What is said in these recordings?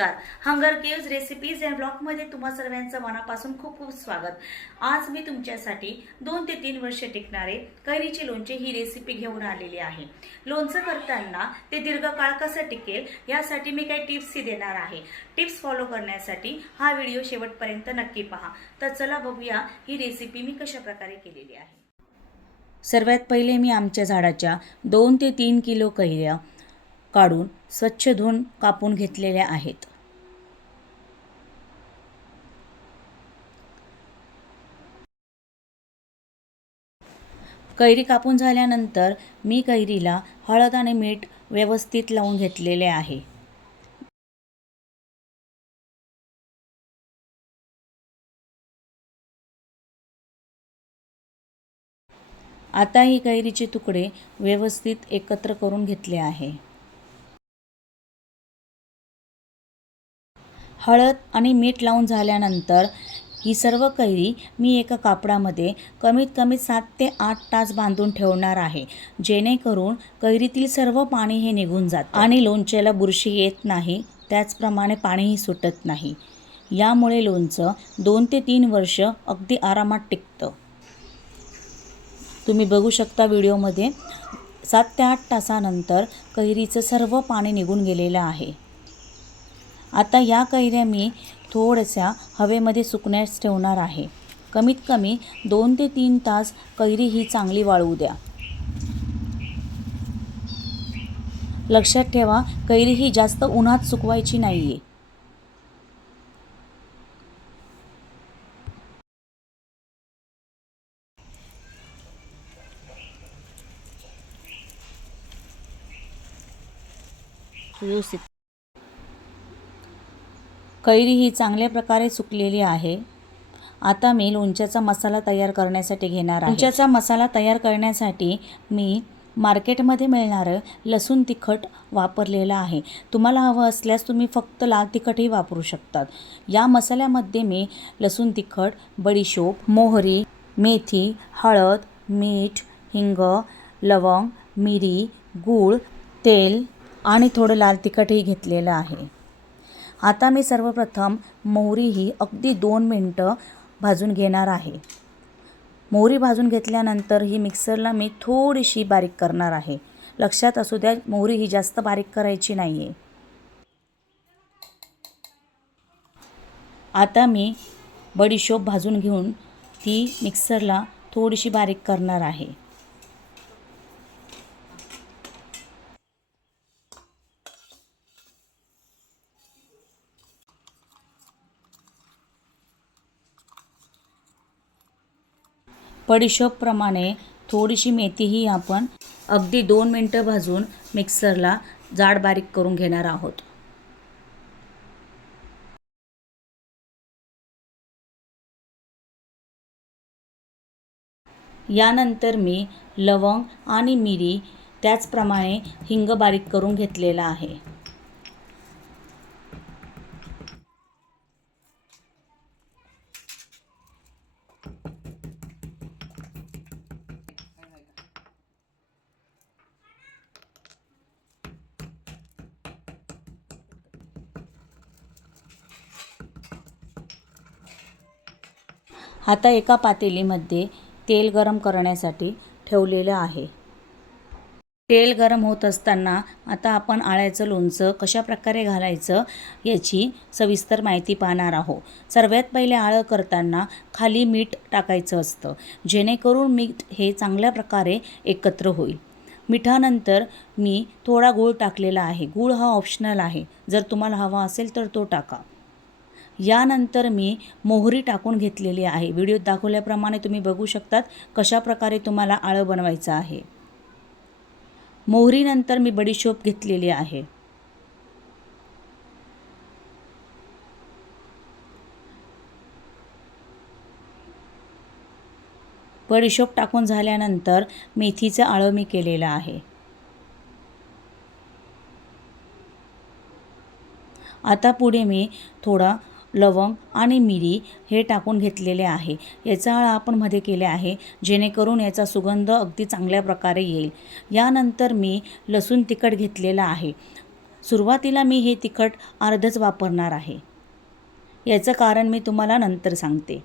नमस्कार. Hunger caves recipes या ब्लॉगमध्ये तुम्हा सर्वांचं मनापासून खूप खूप स्वागत. आज मी तुमच्यासाठी दोन ते तीन वर्षे टिकणारे कैरीचे लोणचे ही रेसिपी घेऊन आलेली आहे. लोणचं करताना ते दीर्घकाळ कसं टिकेल यासाठी मी काही टिप्सही देणार आहे. टिप्स फॉलो करण्यासाठी हा व्हिडिओ शेवटपर्यंत नक्की पहा. तर चला बघूया ही रेसिपी मी कशा प्रकारे केलेली आहे. सर्वात पहिले मी आमच्या झाडाच्या दोन ते तीन किलो कैऱ्या काढून स्वच्छ धुवून कापून घेतलेल्या आहेत. कैरी कापून झाल्यानंतर मी कैरीला हळद आणि मीठ व्यवस्थित लावून घेतलेले आहे. आता ही कैरीचे तुकडे व्यवस्थित एकत्र करून घेतले आहे. हळद आणि मीठ लावून झाल्यानंतर ही सर्व कैरी मी एका कापडामध्ये कमीत कमी सात ते आठ तास बांधून ठेवणार आहे. जेणेकरून कैरीतील सर्व पाणी हे निघून जातं आणि लोणच्याला बुरशी येत नाही त्याचप्रमाणे पाणीही सुटत नाही. यामुळे लोणचं दोन ते तीन वर्ष अगदी आरामात टिकतं. तुम्ही बघू शकता व्हिडिओमध्ये सात ते आठ तासानंतर कैरीचं सर्व पाणी निघून गेलेलं आहे. आता या कैऱ्या मी थोड्याशा हवेमध्ये सुकण्यास ठेवणार आहे. कमीत कमी दोन ते तीन तास कैरी ही चांगली वाळवू द्या. लक्षात ठेवा कैरी ही जास्त उन्हात सुकवायची नाही आहे व्यवस्थित. कैरी ही चांगल्या प्रकारे सुकलेली आहे. आता मी लोणच्याचा मसाला तयार करण्यासाठी घेणार आहे. लोणच्याचा मसाला तयार करण्यासाठी मी मार्केटमध्ये मिळणारं लसूण तिखट वापरलेलं आहे. तुम्हाला हवं असल्यास तुम्ही फक्त लाल तिखटही वापरू शकतात. या मसाल्यामध्ये मी लसूण तिखट बडीशोप मोहरी मेथी हळद मीठ हिंग लवंग मिरी गूळ तेल आणि थोडं लाल तिखटही घेतलेलं आहे. आता मी सर्वप्रथम मोहरी ही अगदी दोन मिनटं भाजून घेणार आहे. मोहरी भाजून घेतल्यानंतर ही मिक्सरला मी थोडीशी बारीक करणार आहे. लक्षात असू द्या मोहरी ही जास्त बारीक करायची नाही आहे आता मी बडीशोप भाजून घेऊन ती मिक्सरला थोडीशी बारीक करणार आहे. बडीशोपप्रमाणे थोडीशी मेथीही आपण अगदी दोन मिनटं भाजून मिक्सरला जाड बारीक करून घेणार आहोत. यानंतर मी लवंग आणि मिरी त्याचप्रमाणे हिंग बारीक करून घेतलेला आहे. आता एका पातेलीमध्ये तेल गरम करण्यासाठी ठेवलेलं आहे. तेल गरम होत असताना आता आपण आळ्याचं लोणचं कशा प्रकारे घालायचं याची सविस्तर माहिती पाहणार आहोत. सर्वात पहिले आळं करताना खाली मीठ टाकायचं असतं. जेणेकरून मीठ हे चांगल्या प्रकारे एकत्र होईल. मिठानंतर मी थोडा गूळ टाकलेला आहे. गूळ हा ऑप्शनल आहे. जर तुम्हाला हवा असेल तर तो टाका. यानंतर मी मोहरी टाकून घेतलेली आहे. व्हिडिओत दाखवल्याप्रमाणे तुम्ही बघू शकतात कशा प्रकारे तुम्हाला आळं बनवायचं आहे. मोहरीनंतर मी बडीशोप घेतलेली आहे. बडीशोप टाकून झाल्यानंतर मेथीचं आळं मी केलेलं आहे. आता पुढे मी थोडा लवंग आणि मिरी हे टाकून घेतलेले आहे. याचा आळा आपण मध्ये केले आहे जेणेकरून याचा सुगंध अगदी चांगल्या प्रकारे येईल. यानंतर मी लसूण तिखट घेतलेलं आहे. सुरुवातीला मी हे तिखट अर्धच वापरणार आहे. याचं कारण मी तुम्हाला नंतर सांगते.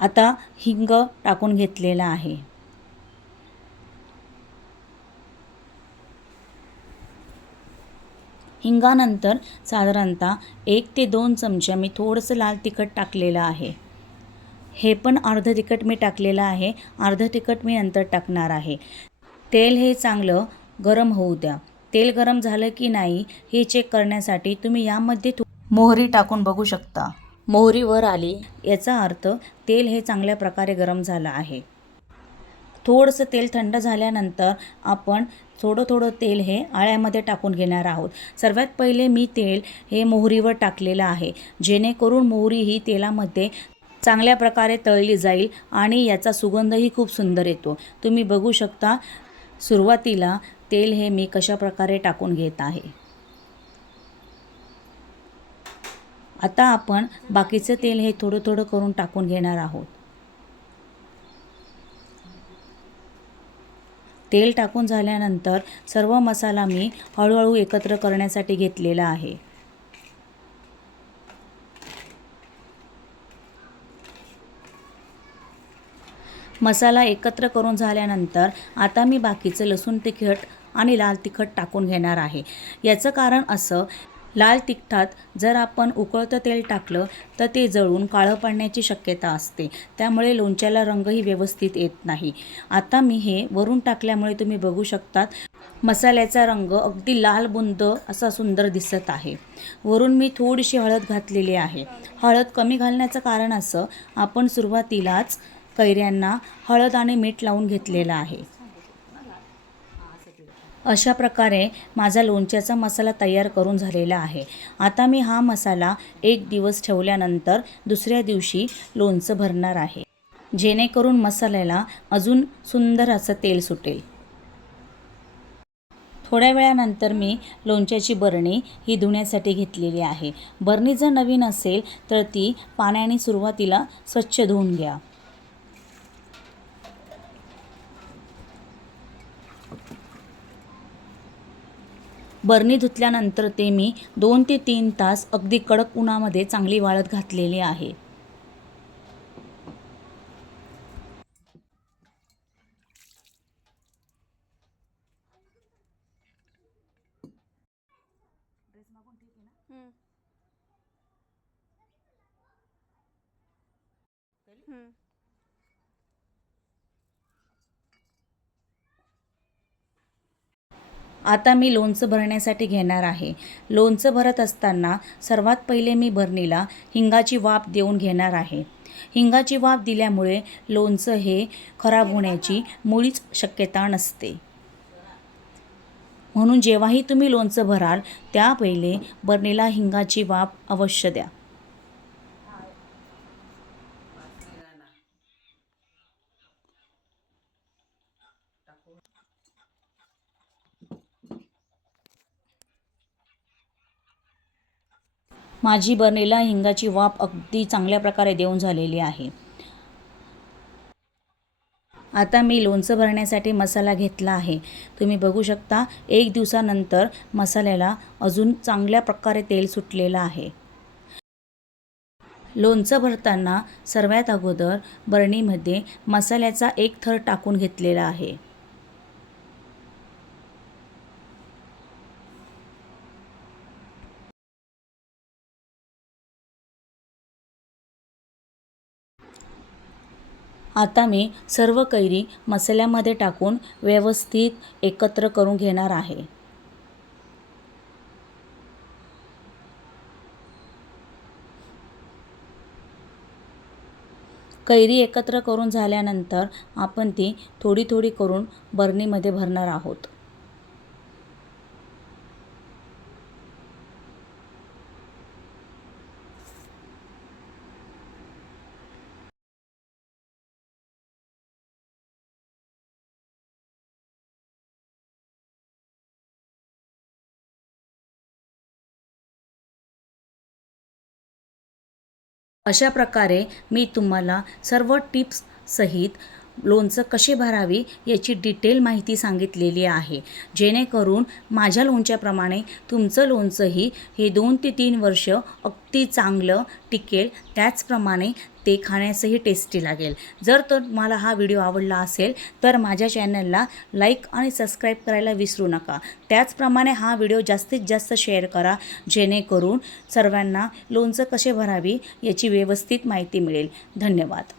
आता हिंग टाकून घेतलेला आहे. हिंगानंतर साधारणतः एक ते दोन चमचे मी थोडंसं लाल तिखट टाकलेलं आहे. हे पण अर्ध तिखट मी टाकलेलं आहे. अर्ध तिखट मी नंतर टाकणार आहे. तेल हे चांगलं गरम होऊ द्या. तेल गरम झालं की नाही हे चेक करण्यासाठी तुम्ही यामध्ये थो- मोहरी टाकून बघू शकता. मोहरी वर आली. याचा अर्थ तेल हे चांगल्या प्रकारे गरम झालं आहे. थोडंसं तेल थंड झाल्यानंतर आपण थोडं थोडं तेल हे आळ्यामध्ये टाकून घेणार आहोत. सर्वात पहिले मी तेल हे मोहरीवर टाकलेलं आहे. जेणेकरून मोहरी ही तेलामध्ये चांगल्या प्रकारे तळली जाईल आणि याचा सुगंधही खूप सुंदर येतो. तुम्ही बघू शकता सुरुवातीला तेल हे मी कशा प्रकारे टाकून घेत आहे. आता आपण बाकीचं तेल हे थोडं थोडं करून टाकून घेणार आहोत. तेल टाकून झाल्यानंतर सर्व मसाला मी हळूहळू एकत्र करण्यासाठी घेतलेला आहे. मसाला एकत्र करून झाल्यानंतर आता मी बाकीचं लसूण तिखट आणि लाल तिखट टाकून घेणार आहे. याचं कारण असं लाल तिखटात जर आपण उकळतं तेल टाकलं तर ते जळून काळं पडण्याची शक्यता असते. त्यामुळे लोणच्याला रंगही व्यवस्थित येत नाही. आता मी हे वरून टाकल्यामुळे तुम्ही बघू शकतात मसाल्याचा रंग अगदी लाल बुंद असा सुंदर दिसत आहे. वरून मी थोडीशी हळद घातलेली आहे. हळद कमी घालण्याचं कारण असं आपण सुरुवातीलाच कैऱ्यांना हळद आणि मीठ लावून घेतलेलं आहे. अशा प्रकारे माझा लोणच्याचा मसाला तयार करून झालेला आहे. आता मी हा मसाला एक दिवस ठेवल्यानंतर दुसऱ्या दिवशी लोणचं भरणार आहे. जेणेकरून मसाल्याला अजून सुंदर असं तेल सुटेल. थोड्या वेळानंतर मी लोणच्याची बरणी ही धुण्यासाठी घेतलेली आहे. बरणी जर नवीन असेल तर ती पाण्याने सुरुवातीला स्वच्छ धुवून घ्या. बरणी धुतल्यानंतर ते मी दोन ते तीन तास अगदी कडक उन्हामध्ये चांगली वाळत घातलेली आहे. आता मी लोणचं भरण्यासाठी घेणार आहे. लोणचं भरत असताना सर्वात पहिले मी भरणीला हिंगाची वाफ देऊन घेणार आहे. हिंगाची वाफ दिल्यामुळे लोणचं हे खराब होण्याची मुळीच शक्यता नसते. म्हणून जेव्हाही तुम्ही लोणचं भराल त्या पहिले बरणीला हिंगाची वाफ अवश्य द्या. माझी बरणीला हिंगाची वाफ अगदी चांगल्या प्रकारे देऊन झालेली आहे. आता मी लोणचं भरण्यासाठी मसाला घेतला आहे. तुम्ही बघू शकता एक दिवसानंतर मसाल्याला अजून चांगल्या प्रकारे तेल सुटलेलं आहे. लोणचं भरताना सर्वात अगोदर बरणीमध्ये मसाल्याचा एक थर टाकून घेतलेला आहे. आता मी सर्व कैरी मसाल्यामध्ये टाकून व्यवस्थित एकत्र करून घेणार आहे. कैरी एकत्र करून झाल्यानंतर आपण ती थोडी थोडी करून बरणीमध्ये भरणार आहोत. अशा प्रकारे मी तुम्हाला सर्व टिप्स सहित लोणचं कसे भरावे याची डिटेल माहिती सांगितलेली आहे. जेणेकरून माझ्या लोणच्याप्रमाणे तुमचं लोणचंही हे दोन ते तीन वर्ष अगदी चांगलं टिकेल. त्याचप्रमाणे ते खाण्यासही टेस्टी लागेल. जर तर तुम्हाला हा व्हिडिओ आवडला असेल तर माझ्या चॅनलला लाईक आणि सबस्क्राईब करायला विसरू नका. त्याचप्रमाणे हा व्हिडिओ जास्तीत जास्त शेअर करा जेणेकरून सर्वांना लोणचं कसे भरावे याची व्यवस्थित माहिती मिळेल. धन्यवाद.